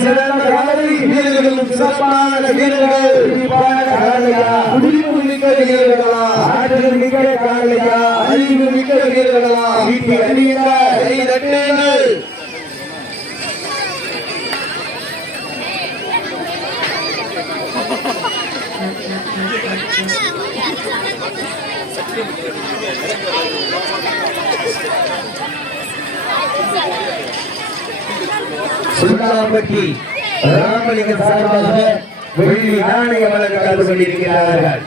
சிறந்த வீரர்களும் சிறப்பான வீரர்கள் துடிப்பு மிக்க வீரர்களா ஆற்றல் மிக்க காலையா அறிவு மிக்க வீரர்களா அணியினர் சுல்லாம்பட்டி ராமலிங்கம் சார்பாக வெள்ளி நாணய வழங்க கலந்து கொண்டிருக்கிறார்கள்.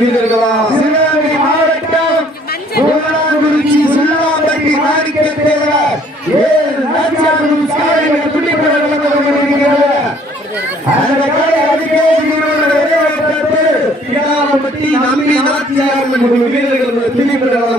வீரர்களா சிவகங்கை மாவட்டம் சுல்லாம்பட்டி மாணிக்க தேவர் வீரர்கள் துணிப்படம்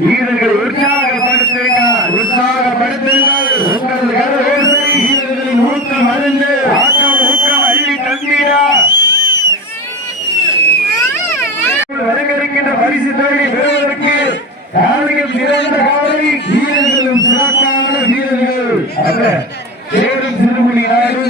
வீரர்களை உற்சாகப்படுத்துங்கள் வீரர்களின் ஊக்கம் அறிந்து ஊக்கம் அள்ளி தந்தீரா வழங்கிருக்கின்ற பரிசு தொகை பெறுவதற்கு காலையில் சிறந்த காலை வீரர்களும் சிறப்பான வீரர்கள் சேரும் சிறுமணி நாடு